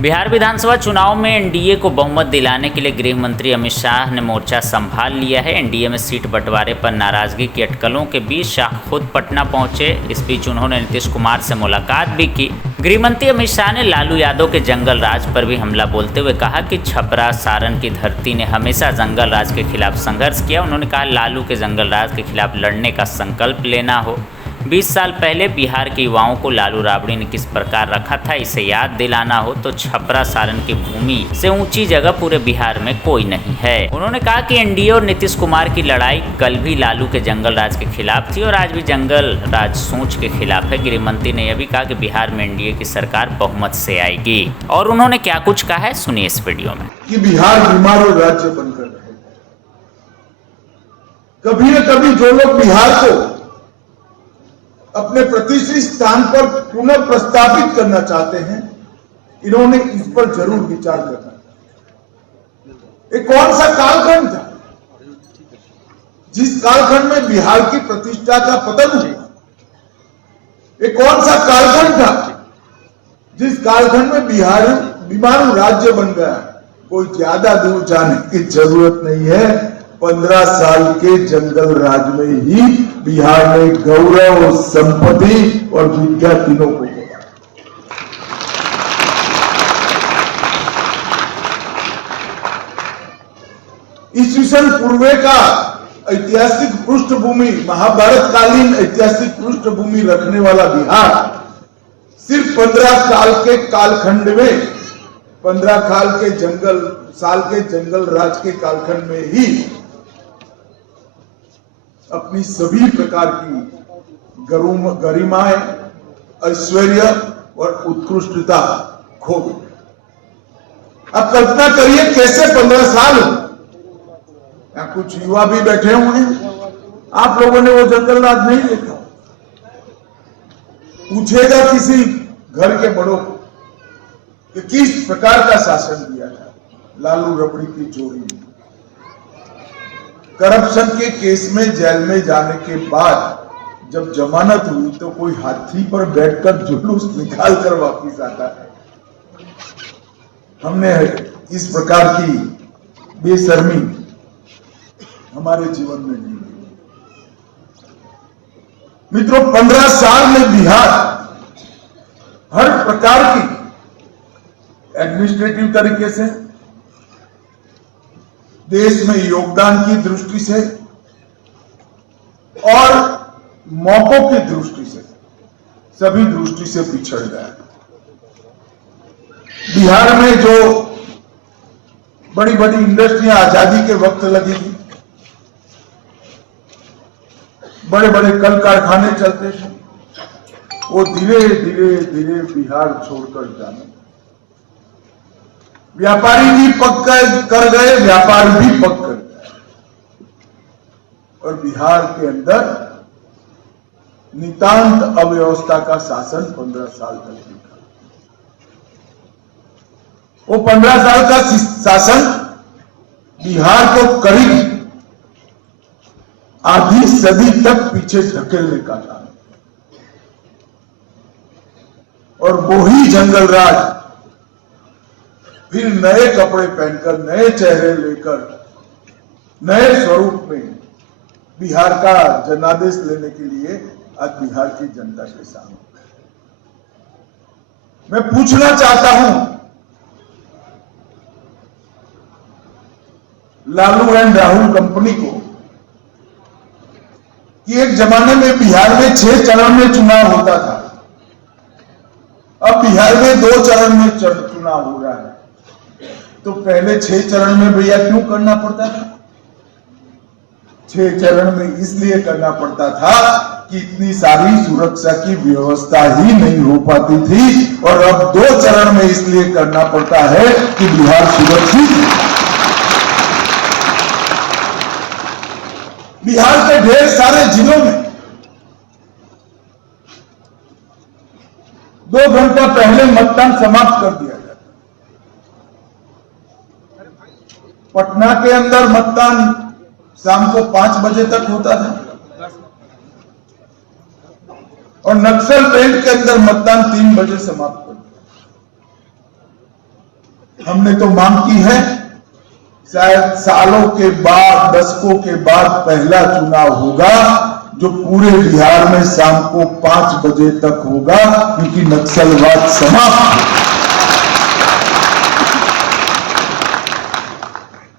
बिहार विधानसभा चुनाव में एनडीए को बहुमत दिलाने के लिए गृह मंत्री अमित शाह ने मोर्चा संभाल लिया है। एनडीए में सीट बंटवारे पर नाराजगी की अटकलों के बीच शाह खुद पटना पहुंचे। इस बीच उन्होंने नीतीश कुमार से मुलाकात भी की। गृह मंत्री अमित शाह ने लालू यादव के जंगल राज पर भी हमला बोलते हुए कहा कि छपरा सारण की धरती ने हमेशा जंगल राज के खिलाफ संघर्ष किया। उन्होंने कहा लालू के जंगल राज के खिलाफ लड़ने का संकल्प लेना हो। 20 साल पहले बिहार के युवाओं को लालू राबड़ी ने किस प्रकार रखा था, इसे याद दिलाना हो तो छपरा सारण की भूमि से ऊंची जगह पूरे बिहार में कोई नहीं है। उन्होंने कहा कि एनडीए और नीतीश कुमार की लड़ाई कल भी लालू के जंगल राज के खिलाफ थी और आज भी जंगल राज सोच के खिलाफ है। गृह मंत्री ने यह भी कहा कि बिहार में एनडीए की सरकार बहुमत से आएगी। और उन्होंने क्या कुछ कहा है, सुनिए इस वीडियो में। कि बिहार बीमार राज्य बनकर रहे। कभी न कभी जो लोग बिहार को अपने प्रतिष्ठित स्थान पर पुनः प्रस्तावित करना चाहते हैं, इन्होंने इस पर जरूर विचार करना। ये कौन सा कालखंड था जिस कालखंड में बिहार की प्रतिष्ठा का पतन हुआ? ये कौन सा कालखंड था जिस कालखंड में बिहार बीमारू राज्य बन गया? कोई ज्यादा दूर जाने की जरूरत नहीं है। 15 साल के जंगल राज में ही बिहार ने गौरव, संपत्ति और विद्या तीनों को दिया। ईस्वीसन पूर्व का ऐतिहासिक पृष्ठभूमि, महाभारत कालीन ऐतिहासिक पृष्ठभूमि रखने वाला बिहार सिर्फ 15 साल के कालखंड में, 15 साल के जंगल राज के कालखंड में ही अपनी सभी प्रकार की गरिमाएं, ऐश्वर्य और उत्कृष्टता खो गई। अब कल्पना करिए कैसे 15 साल या कुछ युवा भी बैठे हुए हैं, आप लोगों ने वो जंगल राज नहीं देखा। पूछेगा किसी घर के बड़ों को कि किस प्रकार का शासन दिया था लालू रबड़ी की जोड़ी में। करप्शन के केस में जेल में जाने के बाद जब जमानत हुई तो कोई हाथी पर बैठकर जुलूस निकाल कर वापिस आता है। हमने इस प्रकार की बेशर्मी हमारे जीवन में नहीं की। मित्रों, 15 साल में बिहार हर प्रकार की एडमिनिस्ट्रेटिव तरीके से, देश में योगदान की दृष्टि से और मौकों की दृष्टि से, सभी दृष्टि से पिछड़ गया। बिहार में जो बड़ी बड़ी इंडस्ट्रियां आजादी के वक्त लगी थी, बड़े बड़े कल कारखाने चलते थे, वो धीरे धीरे बिहार छोड़कर जाने। व्यापारी भी पक कर गए, व्यापार भी पक कर गए और बिहार के अंदर नितांत अव्यवस्था का शासन 15 साल तक दिखा। वो 15 साल का शासन बिहार को करीब आधी सदी तक पीछे धकेलने का था और वो ही जंगल राज फिर नए कपड़े पहनकर, नए चेहरे लेकर, नए स्वरूप में बिहार का जनादेश लेने के लिए आज बिहार की जनता के सामने। मैं पूछना चाहता हूं, लालू एंड राहुल कंपनी को कि एक जमाने में बिहार में 6 चरण में चुनाव होता था, अब बिहार में 2 चरण में चुनाव हो रहा है। तो पहले 6 चरण में भैया क्यों करना पड़ता था? 6 चरण में इसलिए करना पड़ता था कि इतनी सारी सुरक्षा की व्यवस्था ही नहीं हो पाती थी और अब 2 चरण में इसलिए करना पड़ता है कि बिहार सुरक्षित है। बिहार के ढेर सारे जिलों में 2 घंटा पहले मतदान समाप्त कर दिया। पटना के अंदर मतदान शाम को 5 बजे तक होता था और नक्सल बेल्ट के अंदर मतदान 3 बजे समाप्त कर दिया। हमने तो मांग की है, शायद सालों के बाद, दशकों के बाद पहला चुनाव होगा जो पूरे बिहार में शाम को 5 बजे तक होगा, क्योंकि नक्सलवाद समाप्त।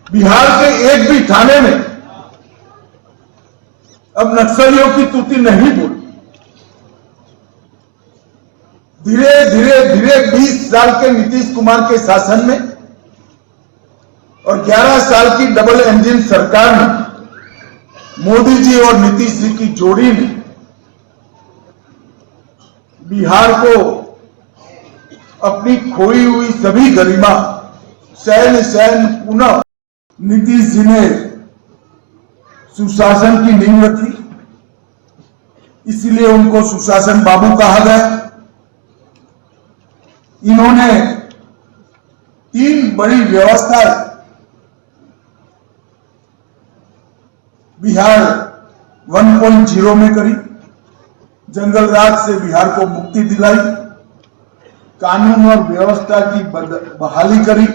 बिहार के एक भी थाने में अब नक्सलियों की तूती नहीं बोली। धीरे धीरे धीरे 20 साल के नीतीश कुमार के शासन में और 11 साल की डबल इंजन सरकार में, मोदी जी और नीतीश जी की जोड़ी ने बिहार को अपनी खोई हुई सभी गरिमा शैन पुनः, नीतीश जी ने सुशासन की नींव रखी, इसीलिए उनको सुशासन बाबू कहा गया। इन्होंने 3 बड़ी व्यवस्थाएं बिहार 1.0 में करी। जंगल राज से बिहार को मुक्ति दिलाई, कानून और व्यवस्था की बहाली करी।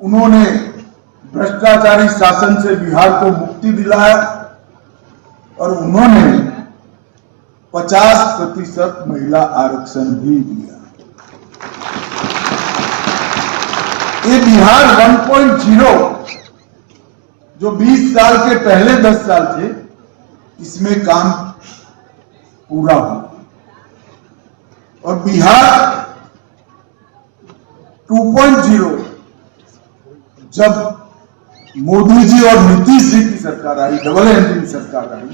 उन्होंने भ्रष्टाचारी शासन से बिहार को मुक्ति दिलाया और उन्होंने 50% महिला आरक्षण भी दिया। ये बिहार 1.0 जो 20 साल के पहले 10 साल थे, इसमें काम पूरा हुआ और बिहार 2.0 जब मोदी जी और नीतीश जी की सरकार आई, डबल इंजन सरकार आई,